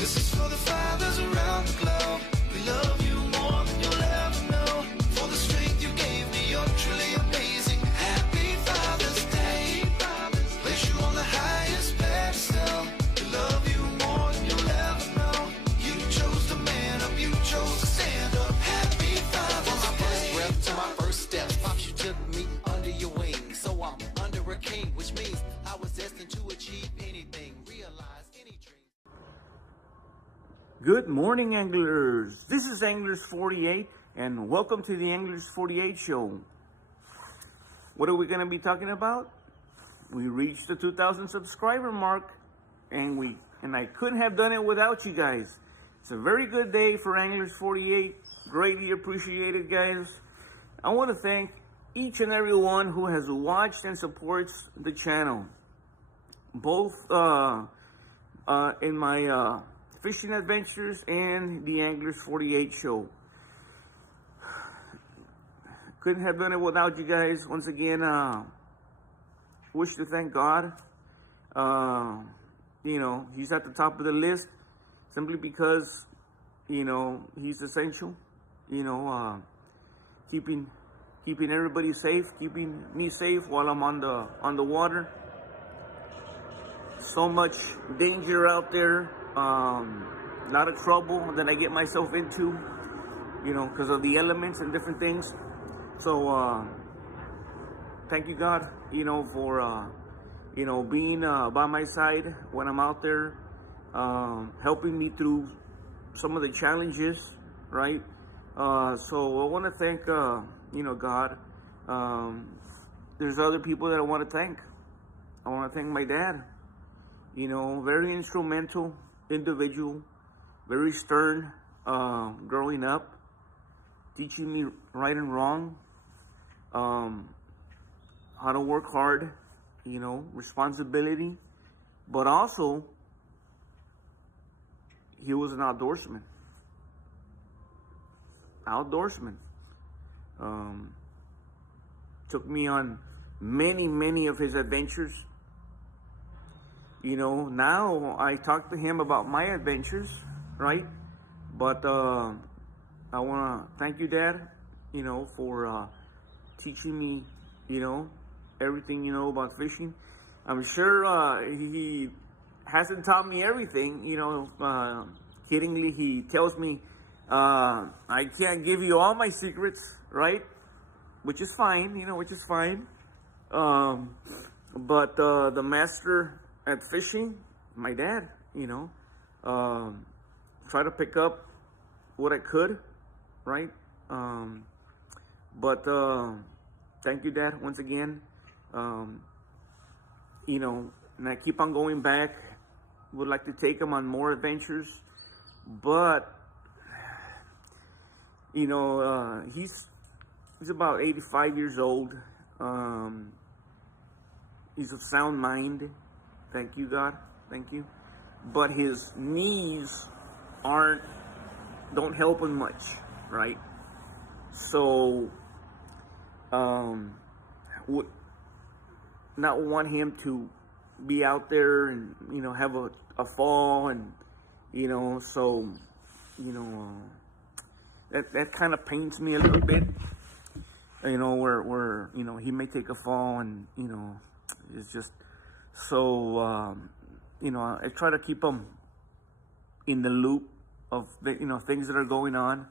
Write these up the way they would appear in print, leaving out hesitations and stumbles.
This is for the fathers around the globe. We love you more than you'll ever know. For the strength you gave me, you're truly amazing. Happy Father's Day. Place you on the highest pedestal. We love you more than you'll ever know. You chose to man up, you chose to stand up. Happy Father's Day. From my first breath to my first step, Pops, you took me under your wing. So I'm under a king, which means I was destined to achieve anything, realize any dream. Good morning, anglers. This is Anglers 48, and welcome to the Anglers 48 show. What are we going to be talking about? We reached the 2,000 subscriber mark, and I couldn't have done it without you guys. It's a very good day for Anglers 48. Greatly appreciated, guys. I want to thank each and every one who has watched and supports the channel, both in my fishing adventures and the Anglers 48 show. Couldn't have done it without you guys. Once again, wish to thank God. He's at the top of the list simply because, he's essential. Keeping everybody safe, keeping me safe while I'm on the water. So much danger out there. A lot of trouble that I get myself into, because of the elements and different things. So, thank you, God, for, being by my side when I'm out there, helping me through some of the challenges, right? So I want to thank, God. There's other people that I want to thank. I want to thank my dad, very instrumental individual, very stern, growing up, teaching me right and wrong, how to work hard, responsibility, but also he was an outdoorsman. Took me on many of his adventures. Now I talk to him about my adventures, right? But I want to thank you, Dad, for teaching me, everything about fishing. I'm sure he hasn't taught me everything, kiddingly, he tells me I can't give you all my secrets, right? Which is fine, but the master at fishing, my dad, try to pick up what I could, right? But thank you, Dad, once again. And I keep on going back. Would like to take him on more adventures, but he's about 85 years old. He's of sound mind. Thank you, God. Thank you. But his knees don't help him much, right? So, would not want him to be out there and, have a fall and, so, that kind of pains me a little bit, where, he may take a fall and, it's just, so, I try to keep him in the loop of, things that are going on,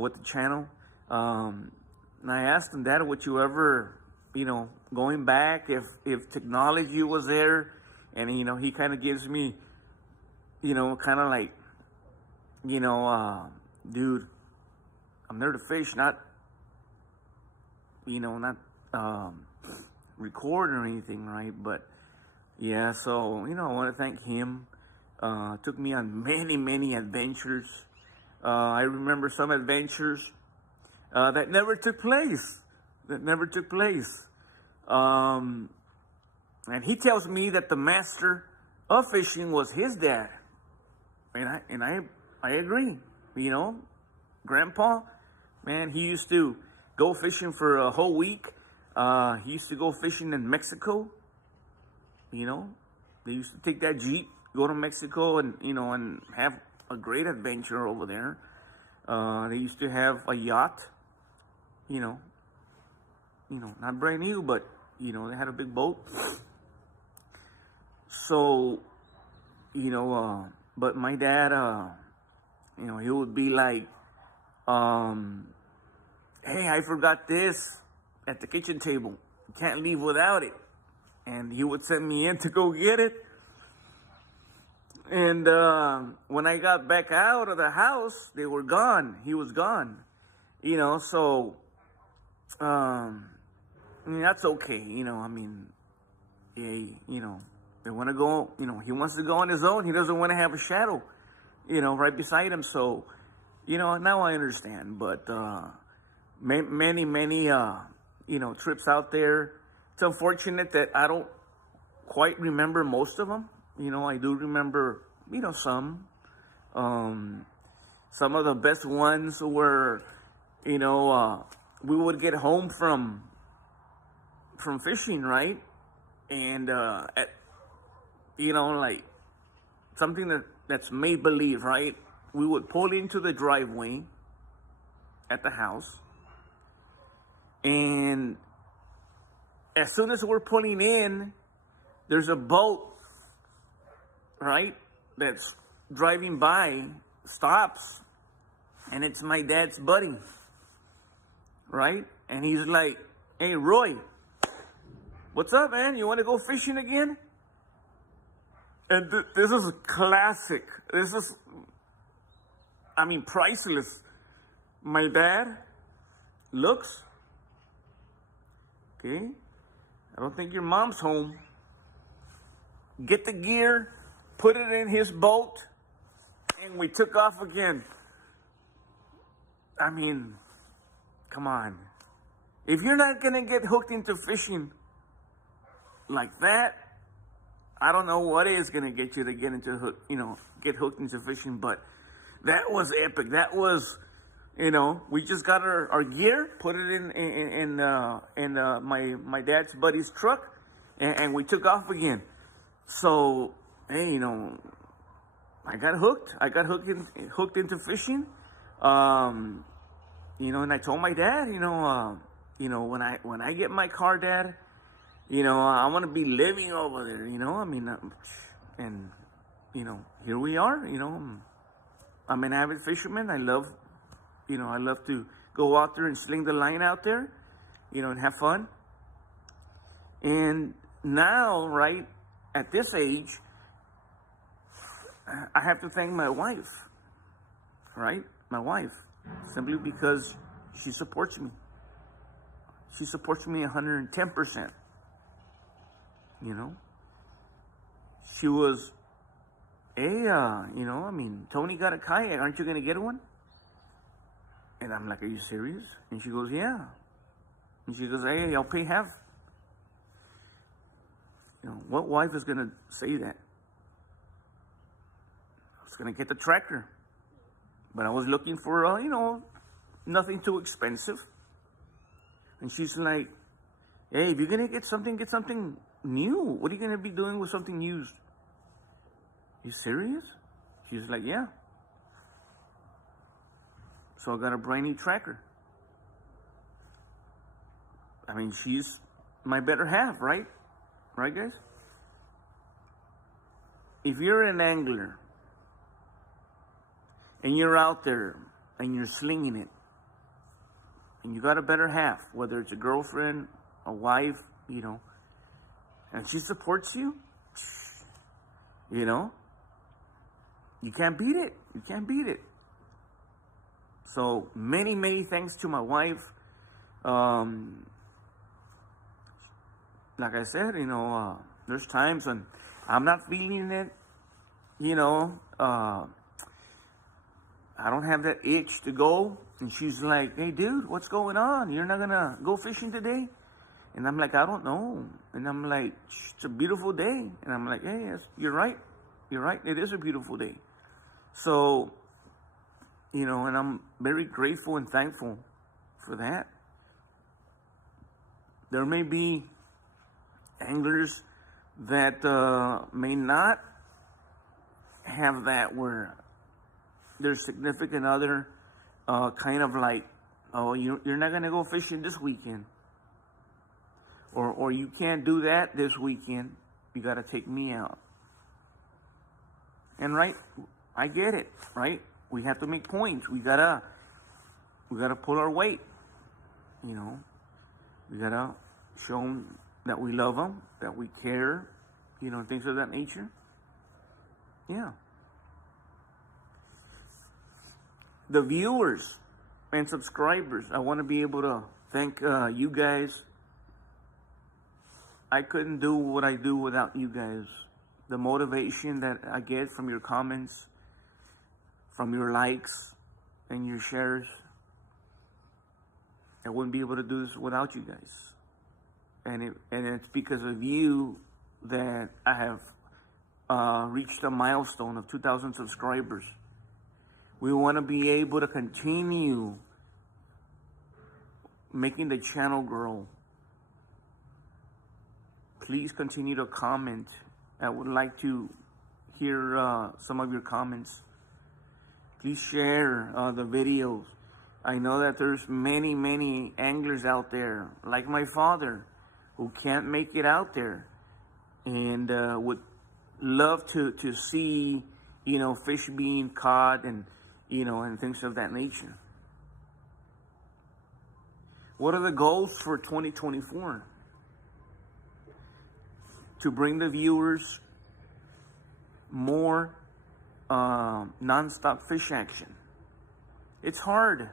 with the channel. And I asked him, Dad, would you ever, going back, if technology was there, and, he kind of gives me, kind of like, dude, I'm there to fish, not record or anything, right? But yeah, so I want to thank him. Took me on many adventures. I remember some adventures that never took place. And he tells me that the master of fishing was his dad, and I agree. Grandpa, man, he used to go fishing for a whole week. He used to go fishing in Mexico. They used to take that Jeep, go to Mexico and, and have a great adventure over there. They used to have a yacht, not brand new, but, they had a big boat. So, but my dad, he would be like, hey, I forgot this at the kitchen table. You can't leave without it. And he would send me in to go get it. And when I got back out of the house, they were gone. He was gone. So, that's okay. They want to go, he wants to go on his own. He doesn't want to have a shadow, right beside him. So, now I understand. But many, trips out there. It's unfortunate that I don't quite remember most of them. I do remember, some. Some of the best ones were, we would get home from fishing, right? And, like something that's make-believe, right? We would pull into the driveway at the house. And as soon as we're pulling in, there's a boat, right, that's driving by, stops, and it's my dad's buddy, right? And he's like, hey, Roy, what's up, man? You want to go fishing again? And this is classic. This is, priceless. My dad looks, okay, I don't think your mom's home. Get the gear, put it in his boat, and we took off again. Come on. If you're not going to get hooked into fishing like that, I don't know what is going to get you to get hooked into fishing. But that was epic. That was, we just got our gear, put it in my dad's buddy's truck, and we took off again. So, hey, I got hooked. I got hooked into fishing. And I told my dad, when I get my car, Dad, I want to be living over there, and, here we are, I'm an avid fisherman. I love to go out there and sling the line out there, and have fun. And now, right, at this age, I have to thank my wife, right? My wife, simply because she supports me. She supports me 110%. She was, hey, Tony got a kayak. Aren't you going to get one? And I'm like, are you serious? And she goes, yeah. And she goes, hey, I'll pay half. What wife is going to say that? I was going to get the tractor. But I was looking for, nothing too expensive. And she's like, hey, if you're going to get something new. What are you going to be doing with something used? You serious? She's like, yeah. So I got a brand new tracker. She's my better half, right? Right, guys? If you're an angler and you're out there and you're slinging it and you got a better half, whether it's a girlfriend, a wife, and she supports you, you can't beat it. You can't beat it. So many thanks to my wife. Like I said, there's times when I'm not feeling it, I don't have that itch to go. And she's like, hey, dude, what's going on? You're not going to go fishing today? And I'm like, I don't know. And I'm like, it's a beautiful day. And I'm like, hey, yes, you're right. You're right. It is a beautiful day. So, and I'm very grateful and thankful for that. There may be anglers that may not have that where their significant other kind of like, oh, you're not gonna go fishing this weekend, or you can't do that this weekend. You gotta take me out. And right, I get it. Right, we have to make points. We gotta pull our weight. You know, we gotta show them that we love them, that we care. You know, things of that nature. Yeah. The viewers and subscribers, I want to be able to thank you guys. I couldn't do what I do without you guys. The motivation that I get from your comments, from your likes and your shares, I wouldn't be able to do this without you guys. And it's because of you that I have reached a milestone of 2,000 subscribers. We want to be able to continue making the channel grow. Please continue to comment. I would like to hear some of your comments. Please share the videos. I know that there's many anglers out there, like my father, who can't make it out there and would love to see, you know, fish being caught and, you know, and things of that nature. What are the goals for 2024? To bring the viewers more non-stop fish action. It's hard.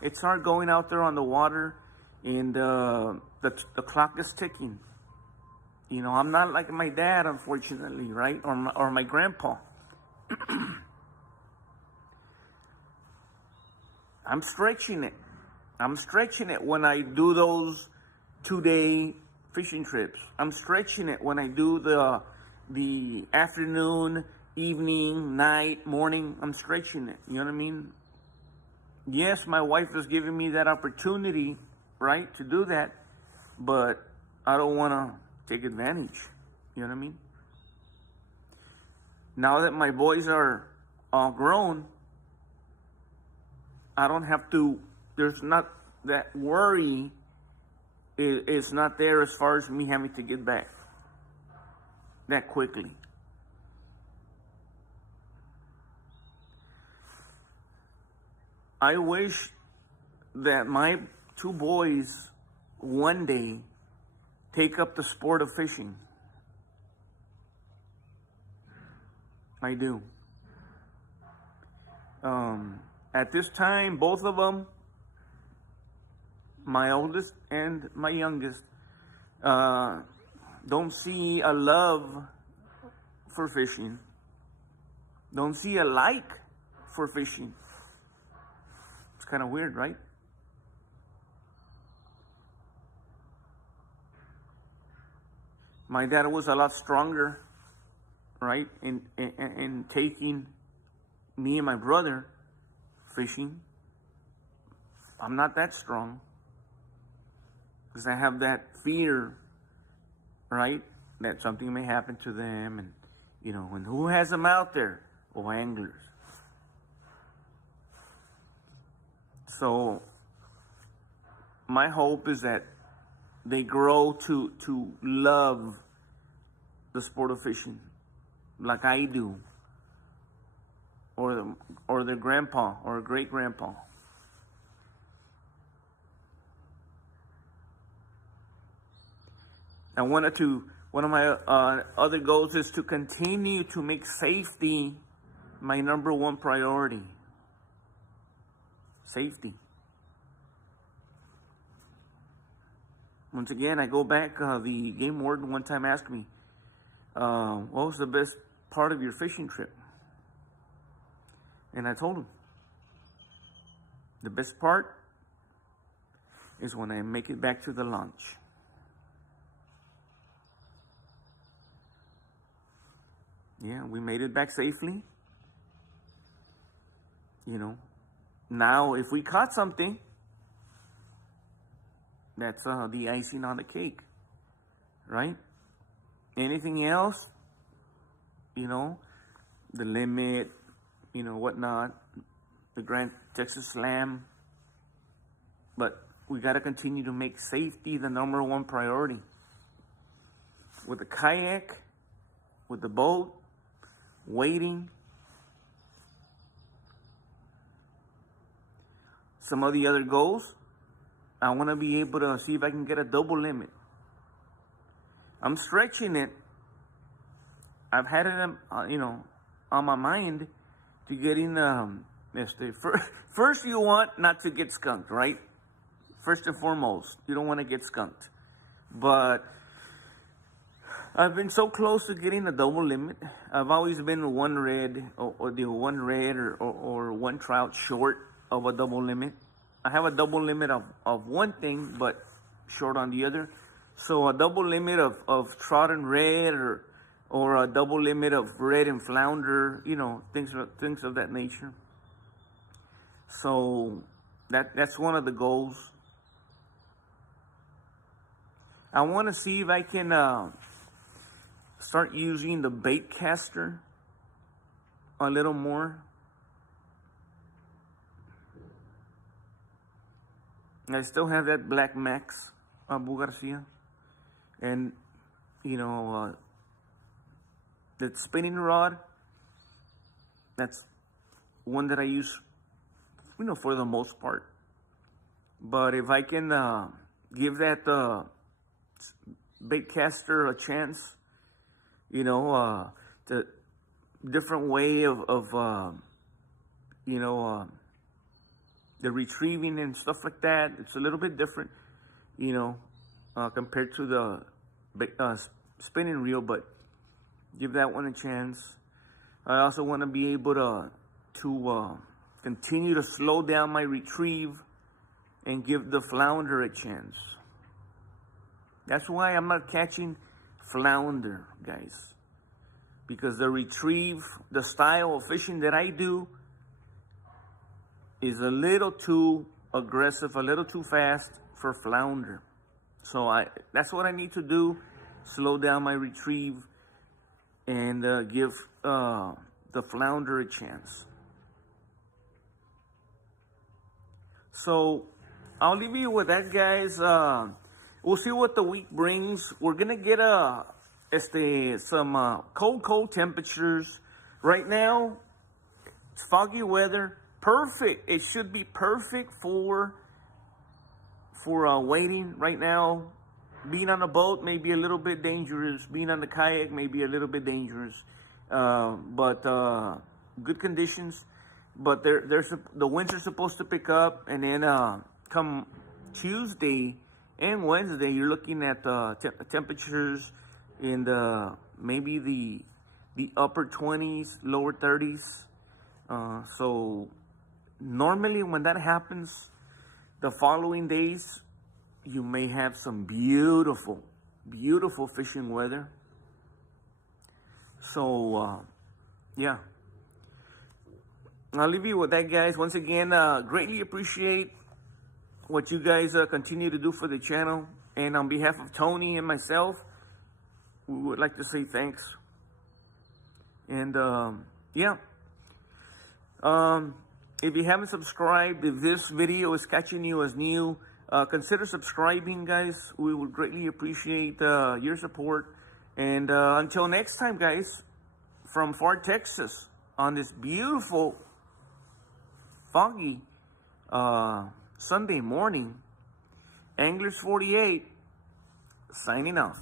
It's hard going out there on the water, and the clock is ticking. You know, I'm not like my dad, unfortunately, right? Or my grandpa. I'm stretching it. I'm stretching it when I do those 2-day fishing trips. I'm stretching it when I do the afternoon, evening, night, morning. I'm stretching it. You know what I mean? Yes, my wife is giving me that opportunity, right, to do that, but I don't want to take advantage. You know what I mean? Now that my boys are all grown, I don't have to, there's not that worry is not there as far as me having to get back that quickly. I wish that my 2 boys one day take up the sport of fishing. I do. At this time, both of them, my oldest and my youngest, don't see a love for fishing. Don't see a like for fishing. It's kind of weird, right? My dad was a lot stronger, right, in taking me and my brother fishing. I'm not that strong because I have that fear, right, that something may happen to them, and you know, and who has them out there? Oh, anglers. So my hope is that they grow to love the sport of fishing like I do, or their grandpa or great grandpa. One of my other goals is to continue to make safety my number one priority. Safety. Once again, I go back, the game warden one time asked me, what was the best part of your fishing trip? And I told him, the best part is when I make it back to the launch. Yeah, we made it back safely. You know, now if we caught something, that's the icing on the cake, right? Anything else, you know, the limit, whatnot, the Grand Texas Slam. But we got to continue to make safety the number one priority. With the kayak, with the boat, wading, some of the other goals, I want to be able to see if I can get a double limit. I'm stretching it. I've had it, on my mind to get in. First, you want not to get skunked, right? First and foremost, you don't want to get skunked. But I've been so close to getting a double limit. I've always been one red or one trout short of a double limit. I have a double limit of one thing, but short on the other. So a double limit of trout and red, or a double limit of red and flounder, things of that nature. So that's one of the goals. I want to see if I can start using the bait caster a little more. I still have that Black Max Abu Garcia, and that spinning rod. That's one that I use, for the most part. But if I can give that bait caster a chance, the different way of the retrieving and stuff like that, it's a little bit different, compared to the spinning reel, but give that one a chance. I also want to be able to continue to slow down my retrieve and give the flounder a chance. That's why I'm not catching flounder, guys, because the retrieve, the style of fishing that I do, is a little too aggressive, a little too fast for flounder. So that's what I need to do, slow down my retrieve and give the flounder a chance. So I'll leave you with that, guys. We'll see what the week brings. We're gonna get some cold temperatures. Right now, it's foggy weather. Perfect. It should be perfect for wading right now. Being on a boat may be a little bit dangerous. Being on the kayak may be a little bit dangerous. But good conditions. But the winds are supposed to pick up, and then come Tuesday and Wednesday, you're looking at temperatures in maybe the upper 20s, lower 30s. So normally when that happens, the following days, you may have some beautiful, beautiful fishing weather. So, yeah. I'll leave you with that, guys. Once again, greatly appreciate what you guys continue to do for the channel. And on behalf of Tony and myself, we would like to say thanks. And, yeah. If you haven't subscribed, if this video is catching you as new, consider subscribing, guys. We would greatly appreciate your support. And until next time, guys, from Fort Texas, on this beautiful, foggy Sunday morning, Anglers 48 signing off.